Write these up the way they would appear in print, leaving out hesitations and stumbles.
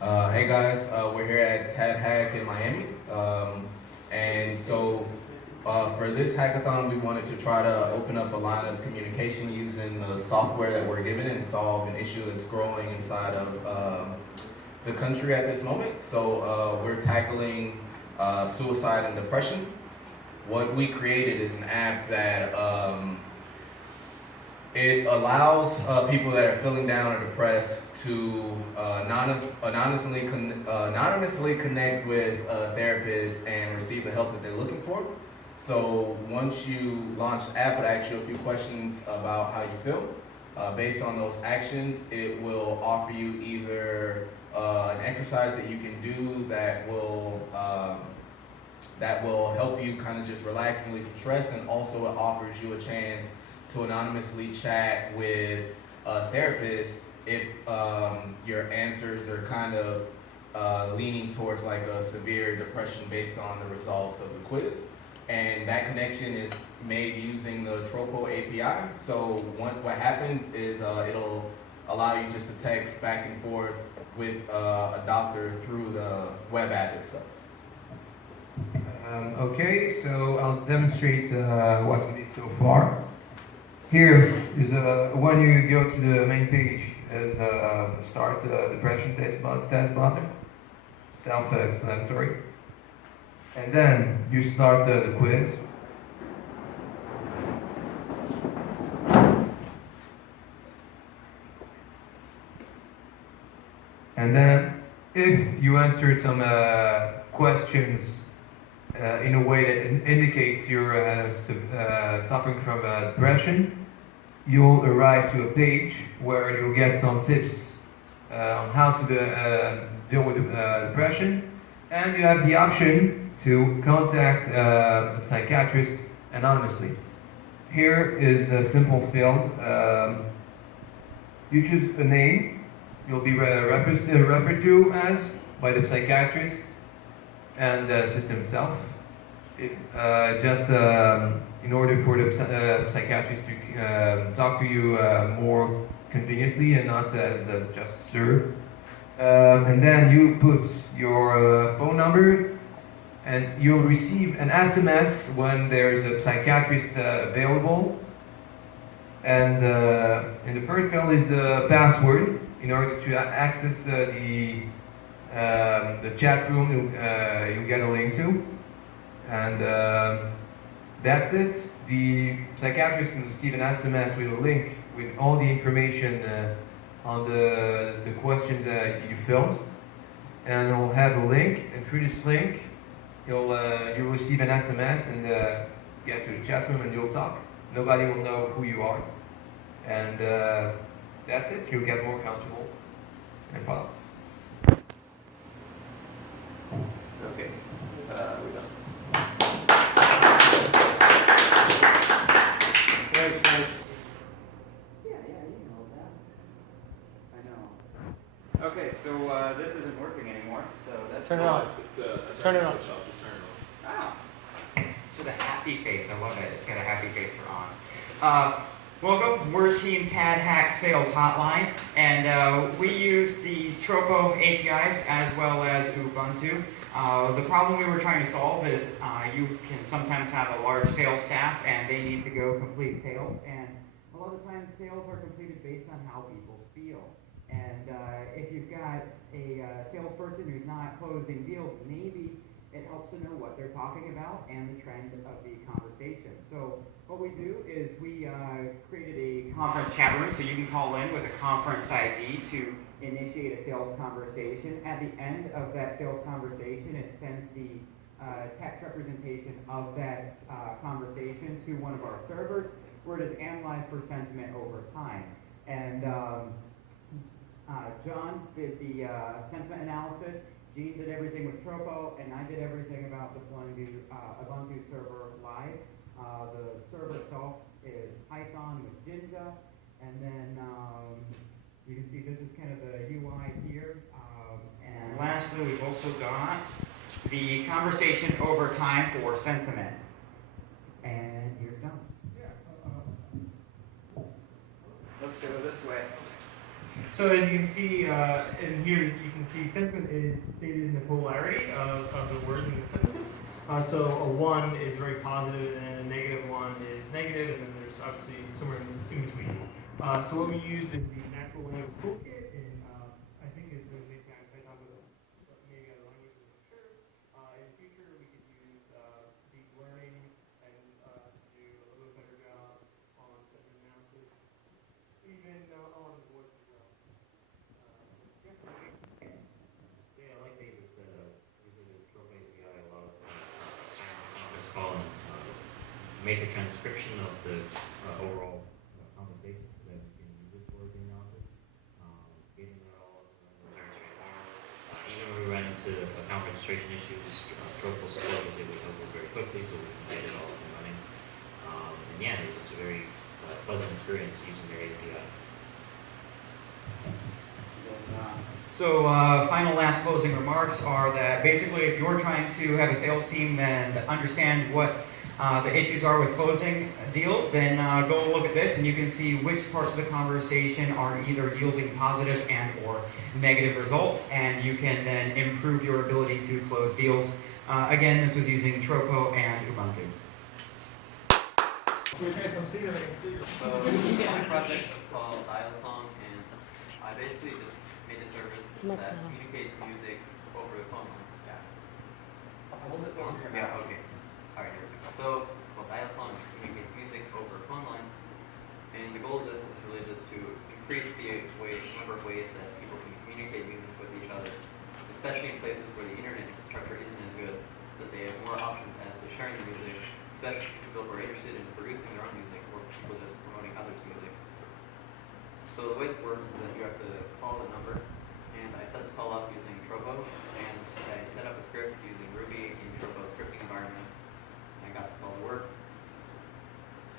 Hey guys, we're here at TadHack in Miami. And so for this hackathon, we wanted to try to open up a line of communication using the software that we're given and solve an issue that's growing inside of the country at this moment. So we're tackling suicide and depression. What we created is an app that it allows people that are feeling down or depressed to anonymously connect with a therapist and receive the help that they're looking for. So once you launch the app, it asks you a few questions about how you feel. Based on those actions, it will offer you either an exercise that you can do that will help you kind of just relax and release some stress, and also it offers you a chance to anonymously chat with a therapist if your answers are kind of leaning towards like a severe depression based on the results of the quiz. And that connection is made using the Tropo API. So what happens is it'll allow you just to text back and forth with a doctor through the web app itself. Okay, so I'll demonstrate what we did so far. Here is when you go to the main page is start depression test button, self-explanatory, and then you start the quiz. And then if you answered some questions in a way that indicates you're suffering from depression, you'll arrive to a page where you'll get some tips on how to deal with depression, and you have the option to contact a psychiatrist anonymously. Here is a simple field. You choose a name you'll be referred to as by the psychiatrist and the system itself. In order for the psychiatrist to talk to you more conveniently and not as just sir. And then you put your phone number, and you'll receive an SMS when there's a psychiatrist available. And in the first field is the password in order to access the chat room you'll get a link to. And that's it. The psychiatrist will receive an SMS with a link with all the information on the questions you filled. And he'll have a link, and through this link, you'll receive an SMS and get to the chat room and you'll talk. Nobody will know who you are. And that's it. You'll get more comfortable and follow. Okay, we're done. Okay, so this isn't working anymore, so that's Turn it on. Turn it on. Oh, to the happy face. I love it. It's got a happy face for on. Welcome. We're Team TadHack Sales Hotline, and we use the Tropo APIs as well as Ubuntu. The problem we were trying to solve is you can sometimes have a large sales staff and they need to go complete sales, and a lot of times sales are completed based on how people feel. And if you've got a salesperson who's not closing deals, maybe it helps to know what they're talking about and the trend of the conversation. So what we do is we created a conference chat room, so you can call in with a conference ID to initiate a sales conversation. At the end of that sales conversation, it sends the text representation of that conversation to one of our servers, where it is analyzed for sentiment over time. And John did the sentiment analysis, Gene did everything with Tropo, and I did everything about deploying the Ubuntu server live. The server itself is Python with Jinja, and then you can see this is kind of the UI here. And lastly, we've also got the conversation over time for sentiment. And you're done. Let's go this way. So as you can see, and here you can see sentiment is stated in the polarity of the words in the sentences. So a 1 is very positive, and a negative 1 is negative, and then there's obviously somewhere in between. So what we used is the natural language toolkit, and I think it's going to make that I talk about maybe other languages, I'm not sure. In the future, we could use deep learning and do a little better job on sentiment analysis, even on the voice as well. Yeah, I like David said, using the Trope API allows conference call and make a transcription of the overall conversation so that we can use it for the analysis. Getting that all very straightforward. Even when we ran into account registration issues, Trope will support was able to help us very quickly so we can get it all up and running. And yeah, it was just a very pleasant experience using their API. So final last closing remarks are that basically if you're trying to have a sales team then understand what the issues are with closing deals, then go look at this and you can see which parts of the conversation are either yielding positive and or negative results, and you can then improve your ability to close deals. Again, this was using Tropo and Ubuntu. So my project was called Dial Song, and I basically just made a service that communicates music over the phone line. Yeah, okay. Alright, here we go. So it's called Dial Song, it communicates music over phone lines. And the goal of this is really just to increase the number of ways that people can communicate music with each other, especially in places where the internet infrastructure isn't as good, so that they have more options as to sharing the music, especially people who are interested in producing their own music or people just promoting others' music. So the way this works is that you have to call the number, and I set this all up using Tropo, and I set up a script using Ruby in Tropo's scripting environment, and I got this all to work.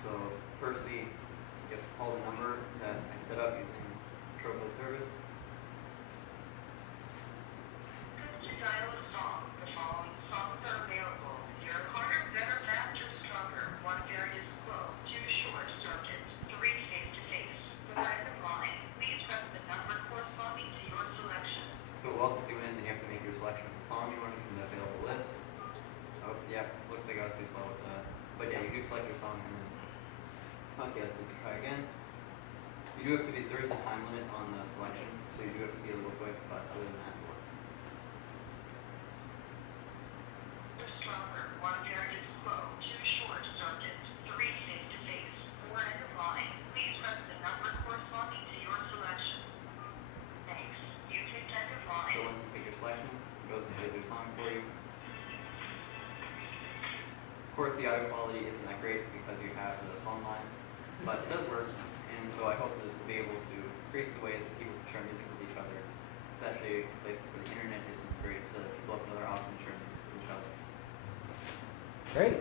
So firstly, you have to call the number that I set up using Tropo service. To dial a song, the following songs are available. You're harder, better, faster, stronger. 1 various slow, 2 short circuits, 3 face-to-face. For end of line, please press the number corresponding to your selection. So we'll also zoom in, and you have to make your selection of the song you want from the available list. Oh, yeah, looks like I was too slow with that. But yeah, you do select your song, and then okay, so we can try again. You do have to be, there is a time limit on the selection, so you do have to be a little quick, but other than that, it works. Stronger, 1 various slow, 2 short circuits, 3 face-to-face. For end of line, please press the number corresponding to your selection. Thanks. You picked end of line. So once you pick your selection, it goes and plays your song for you. Of course, the audio quality isn't that great because you have the phone line, but it does work, and so I hope that this will be able to increase the ways that people can share music with each other, especially in places where the internet isn't great, so that people have another option to share music with each other. Great.